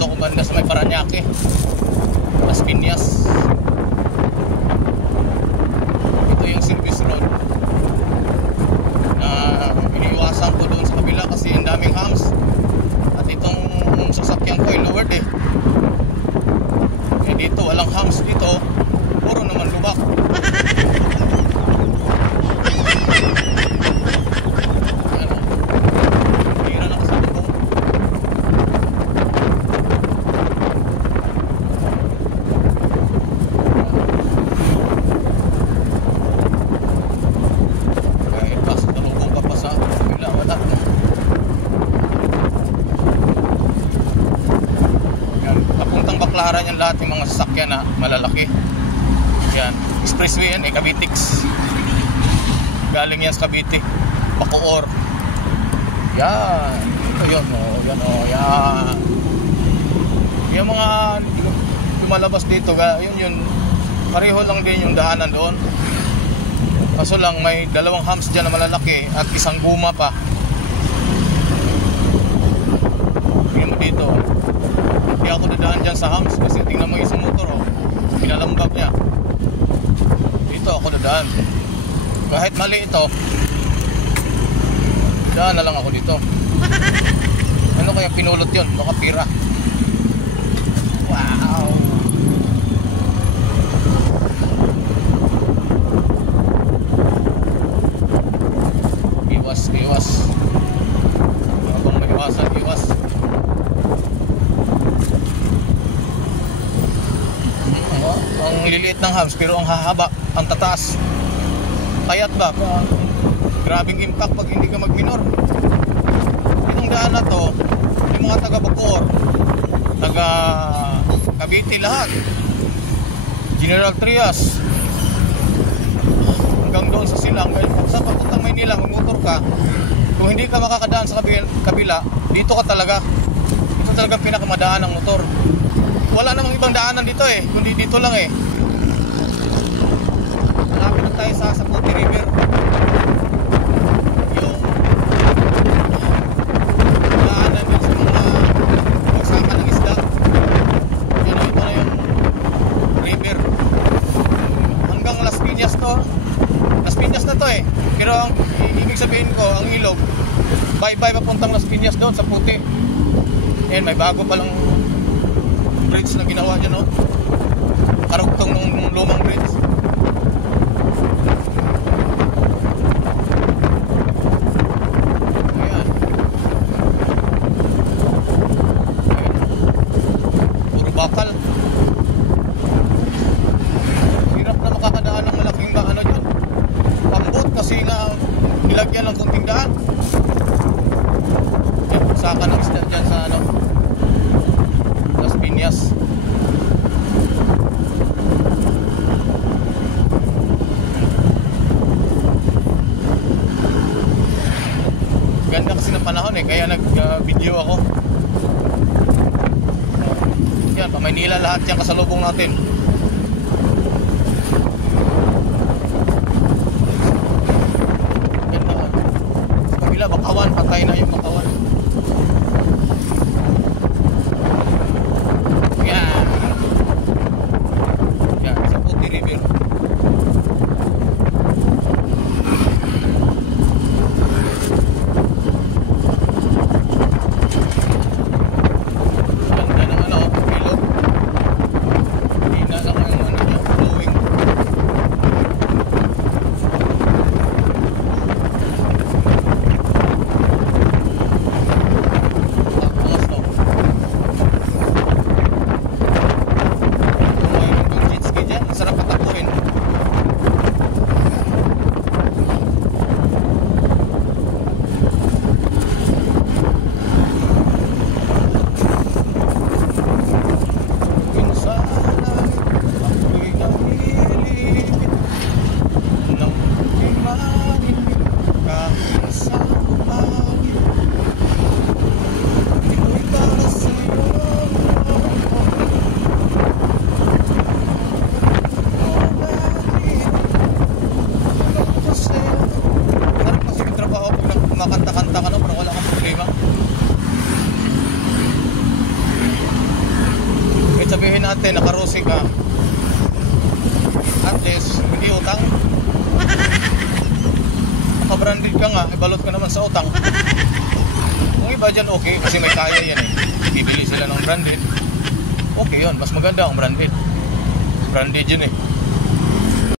dito ako banda sa may Paranaque, Las Piñas. Ito yung service road na iniiwasan ko doon sa kabila kasi ang daming hams. At itong sasakyan ko ay lowered eh. Dito walang hams, dito puro naman lubak. Tira na kasi ito. Kahit pas talubong ka pa sa kabila, wala. Papuntang Baclaran yan lahat yung mga sasakyan na malalaki. Yan, expressway yan eh, Cavitex. Galing yan sa Cavite, Bacoor. Yan, ito yun, oh, yan, oh, yan. Yung mga lumalabas dito, yun, pareho lang din yung daanan doon. Kaso lang may dalawang hams dyan na malalaki at isang guma pa. Tingnan mo dito, hindi ako dadaan dyan sa hams kasi tingnan mo isang motor, oh, pinalambag niya. Dito ako dadaan. Kahit mali ito, daan na lang ako dito. Ano kaya pinulot yun? Baka pira. Wow. Iwas, iwas. Habang maiwasan, iwas. Ang liliit ng hams pero ang hahaba, ang tataas. Kaya't ba? Grabing impact pag hindi ka mag-minor. Itong daan na to, yung mga taga Bacoor, taga Cavite lahat, General Trias, hanggang doon sa Silang. Sa papuntang Maynila, magmotor ka, kung hindi ka makakadaan sa kabila, dito ka talaga. Ito talaga pinakamadaan ng motor. Wala namang ibang daanan dito eh, kundi dito lang eh. Malapit na tayo sa Puti River. Yung daanan yun sa mga pagsama ng isda. Yan, ito na yung river. Hanggang Las Piñas to. Las Piñas na to eh. Pero ang ibig sabihin ko, ang ilog, bye-bye papuntang Las Piñas doon sa Puti. Yan, may bago palang bridge na ginawa dyan, no? Karugtong ng lumang bridge. Ayan. Puro bakal. Hirap na makakadaan ng malaking ano dyan. Pambot kasi nga nilagyan ng kunting daan. Yan, saka ng isda dyan sa ano, Las Piñas. Ganda kasi ng panahon eh, kaya nag-video ako. Yan, pa Maynila lahat yan kasalubong natin. Yan na. Sa kabila, Bakawan, patay na yung Bakawan. natin, nakarusi ka, at least hindi utang. Naka-branded ka nga, ibalot ka naman sa utang. Kung iba dyan, okay, kasi may kaya yan eh. Bibili sila ng branded. Okay yun, mas maganda ang branded. Branded yun eh.